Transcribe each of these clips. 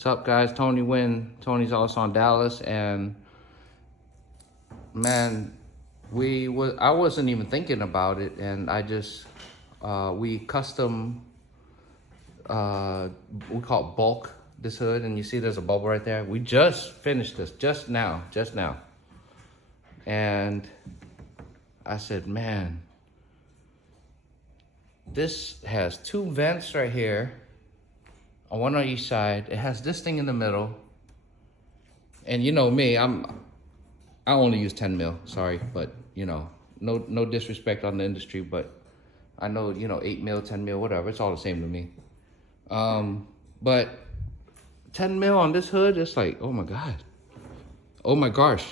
What's up, guys? Tony Wynn. Tony's also on Dallas, and man, I wasn't even thinking about it, and I just we custom we call it bulk this hood, and you see there's a bubble right there. We just finished this just now, and I said, man, this has two vents right here. One on each side. It has this thing in the middle. And you know me, I only use 10 mil, sorry, but you know, no disrespect on the industry, but I know, you know, 8 mil, 10 mil, whatever, it's all the same to me. But 10 mil on this hood, it's like, oh my God. Oh my gosh.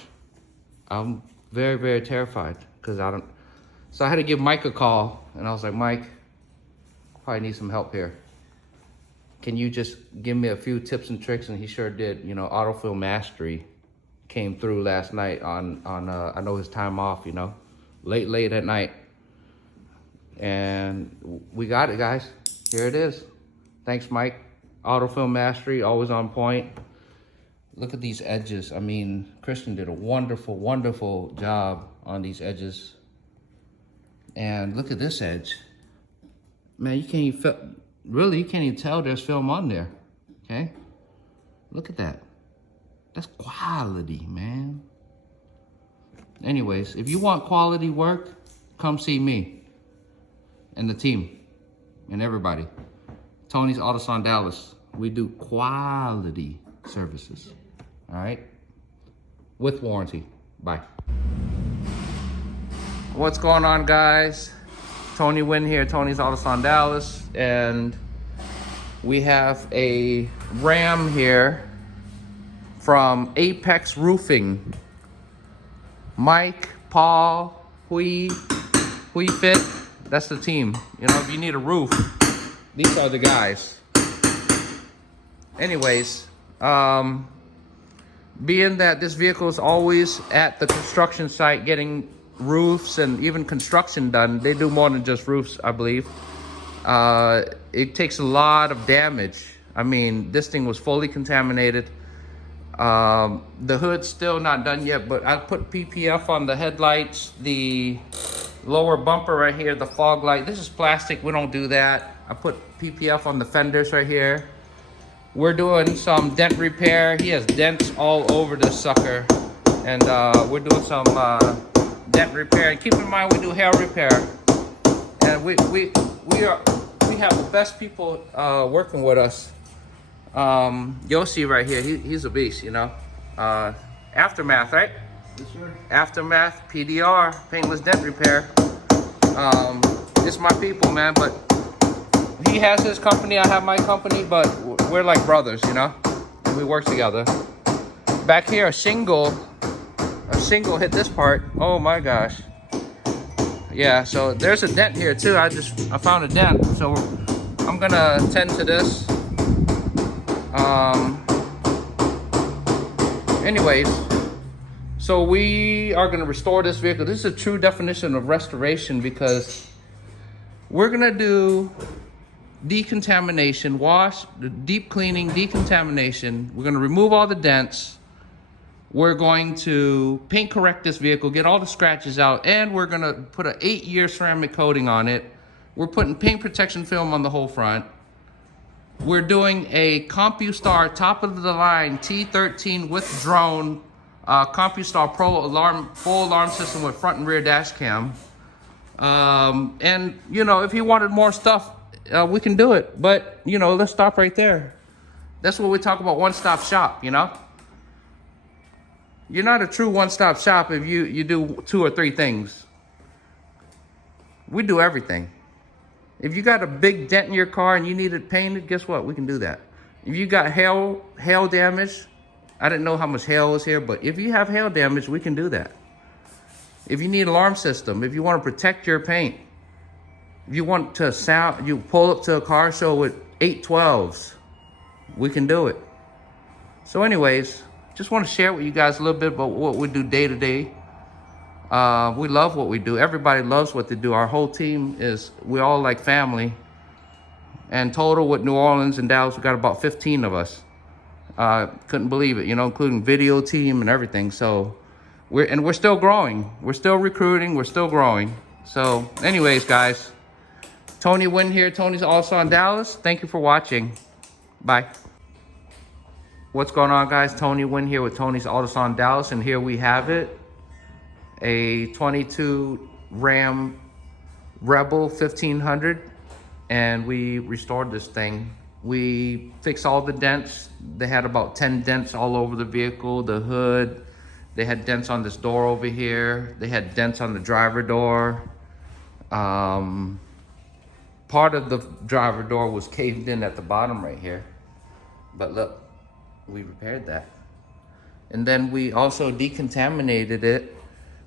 I'm very, very terrified because so I had to give Mike a call, and I was like, Mike, probably need some help here. Can you just give me a few tips and tricks? And he sure did. You know, Autofill Mastery came through last night on I know his time off, you know, late at night. And we got it, guys. Here it is. Thanks, Mike. Autofill Mastery, always on point. Look at these edges. I mean, Christian did a wonderful, wonderful job on these edges. And look at this edge. Man, you can't even really, you can't even tell there's film on there, okay? Look at that. That's quality, man. Anyways, if you want quality work, come see me and the team and everybody. Tony's Auto Salon Dallas. We do quality services, all right? With warranty. Bye. What's going on, guys? Tony Wynn here, Tony's Auto Salon Dallas, and we have a ram here from Apex Roofing. Mike, Paul, Hui Fit, that's the team. You know, if you need a roof, these are the guys. Anyways, being that this vehicle is always at the construction site getting roofs and even construction done, they do more than just roofs, I believe. It takes a lot of damage. I mean, this thing was fully contaminated. The hood's still not done yet, but I put PPF on the headlights, the lower bumper right here, the fog light. This is plastic, we don't do that. I put PPF on the fenders right here. We're doing some dent repair. He has dents all over this sucker. And we're doing some dent repair. And keep in mind, we do hair repair. And we have the best people working with us. Yossi right here, he's a beast, you know. Aftermath, right? Yes, sir. Aftermath, PDR, Paintless Dent Repair. It's my people, man, but he has his company, I have my company, but we're like brothers, you know? And we work together. Back here, a shingle hit this part. Oh my gosh. Yeah, so there's a dent here too. I found a dent, so I'm gonna tend to this. Anyways, so we are gonna restore this vehicle. This is a true definition of restoration because we're gonna do decontamination, wash, deep cleaning, decontamination. We're gonna remove all the dents. We're going to paint correct this vehicle, get all the scratches out, and we're gonna put an 8-year ceramic coating on it. We're putting paint protection film on the whole front. We're doing a Compustar top of the line T13 with drone, Compustar Pro alarm, full alarm system with front and rear dash cam. And you know, if you wanted more stuff, we can do it. But you know, let's stop right there. That's what we talk about, one-stop shop, you know? You're not a true one-stop shop if you do 2 or 3 things. We do everything. If you got a big dent in your car and you need it painted, guess what? We can do that. If you got hail damage, I didn't know how much hail is here, but if you have hail damage, we can do that. If you need an alarm system, if you want to protect your paint, if you want to you pull up to a car show with 812s, we can do it. So anyways, just want to share with you guys a little bit about what we do day to day. We love what we do. Everybody loves what they do. Our whole team we all like family. And total with New Orleans and Dallas, we got about 15 of us. Couldn't believe it, you know, including video team and everything. So we're still growing. We're still recruiting. We're still growing. So anyways, guys, Tony Wynn here. Tony's also in Dallas. Thank you for watching. Bye. What's going on, guys? Tony Wynn here with Tony's AutoSalon Dallas, and here we have it. A 22 Ram Rebel 1500, and we restored this thing. We fixed all the dents. They had about 10 dents all over the vehicle, the hood. They had dents on this door over here. They had dents on the driver door. Part of the driver door was caved in at the bottom right here. But look, we repaired that. And then we also decontaminated it.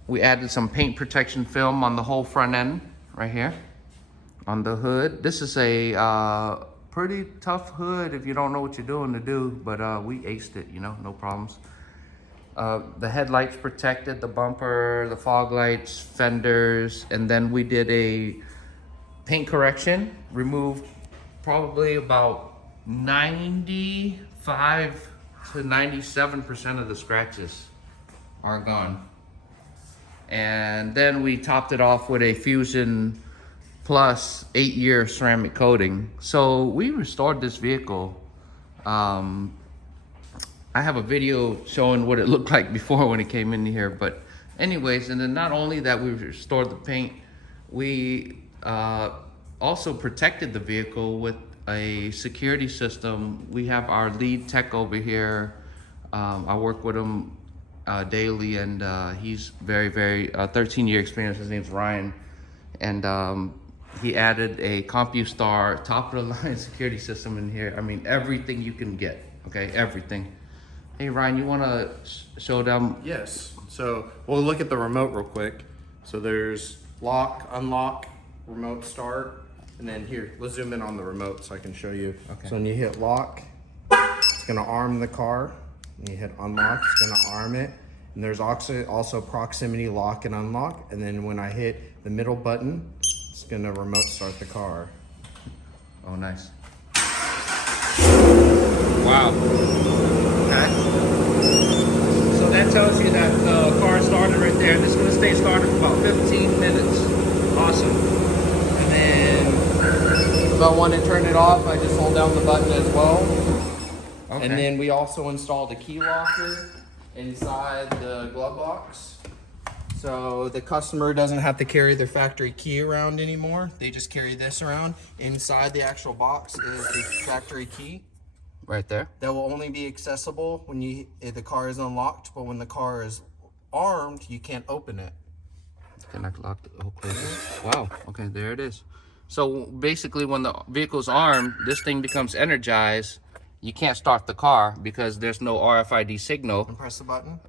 We added some paint protection film on the whole front end right here on the hood. This is a pretty tough hood if you don't know what you're doing to do, but we aced it, you know, no problems. The headlights protected, the bumper, the fog lights, fenders, and then we did a paint correction, removed probably about 95 to 97% of the scratches are gone. And then we topped it off with a Fusion Plus 8-year ceramic coating. So we restored this vehicle. I have a video showing what it looked like before when it came in here. But anyways, and then not only that, we restored the paint, we also protected the vehicle with a security system. We have our lead tech over here. I work with him daily, and he's very 13-year experience. His name's Ryan, and he added a Compustar top of the line security system in here. I mean, everything you can get, okay, everything. Hey Ryan, you want to show them? Yes, so we'll look at the remote real quick. So there's lock, unlock, remote start, and then here, let's zoom in on the remote so I can show you. Okay. So when you hit lock, it's gonna arm the car. When you hit unlock, it's gonna arm it. And there's also proximity lock and unlock. And then when I hit the middle button, it's gonna remote start the car. Oh, nice. Wow. Okay. So that tells you that the car started right there. This is gonna stay started for about 15 minutes. Awesome. And then if I want to turn it off, I just hold down the button as well. Okay. And then we also installed a key locker inside the glove box. So the customer doesn't have to carry their factory key around anymore. They just carry this around. Inside the actual box is the factory key. Right there. That will only be accessible when if the car is unlocked, but when the car is armed, you can't open it. Can I lock the whole closure? Wow, okay, there it is. So basically when the vehicle's armed, this thing becomes energized. You can't start the car because there's no RFID signal. And press the button.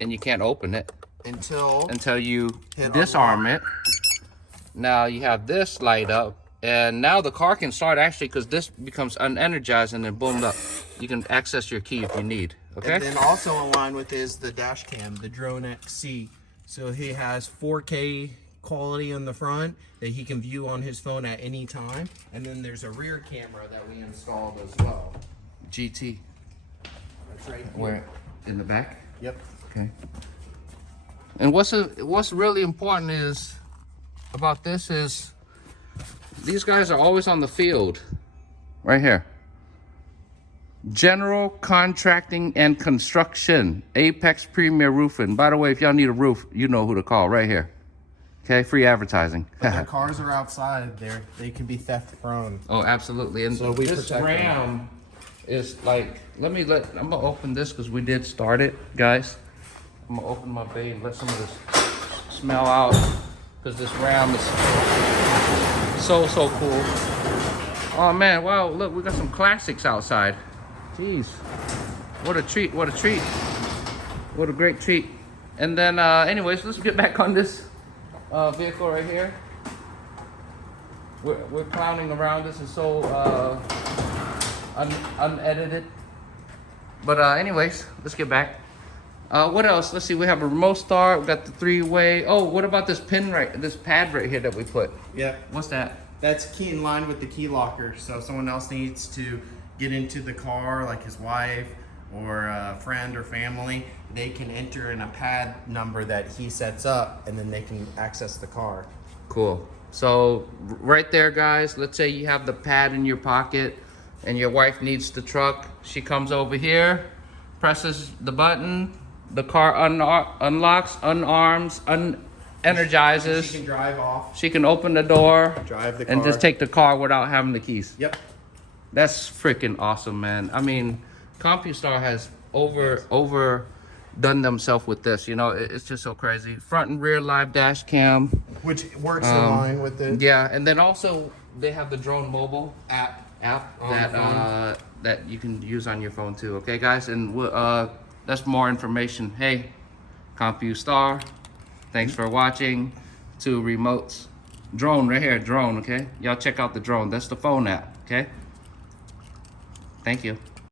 And you can't open it until you disarm it. Now you have this light up, and now the car can start actually because this becomes unenergized, and then boom up. You can access your key if you need. Okay. And then also in line with is the dash cam, the Drone XC. So he has 4K quality on the front that he can view on his phone at any time. And then there's a rear camera that we installed as well. GT. That's right here. Where? In the back? Yep. Okay. And what's really important is about this is these guys are always on the field. Right here. General Contracting and Construction, Apex Premier Roofing. By the way, if y'all need a roof, you know who to call right here. Okay, free advertising. But their cars are outside there. They can be theft prone. Oh, absolutely. And so this Ram is like, I'm gonna open this because we did start it, guys. I'm gonna open my bay and let some of this smell out because this Ram is so cool. Oh man, wow, look, we got some classics outside. Jeez, what a treat, what a treat. What a great treat. And then, anyways, let's get back on this vehicle right here. We're clowning around. This is so unedited. But anyways, let's get back. What else? Let's see, we have a remote start. We got the 3-way. Oh, what about this this pad right here that we put? Yeah. What's that? That's key in line with the key locker. So if someone else needs to get into the car, like his wife or a friend or family, they can enter in a pad number that he sets up, and then they can access the car. Cool. So right there, guys, let's say you have the pad in your pocket and your wife needs the truck. She comes over here, presses the button, the car unlocks, unarms, energizes. She can drive off. She can open the door, Drive the car. and just take the car without having the keys. Yep. That's freaking awesome, man. I mean, Compustar has overdone themselves with this. You know, it's just so crazy. Front and rear live dash cam. Which works in line with it. Yeah, and then also they have the drone mobile app On the phone. that you can use on your phone too. Okay, guys, and that's more information. Hey, Compustar, thanks for watching. 2 remotes, drone right here, drone. Okay, y'all check out the drone. That's the phone app. Okay, thank you.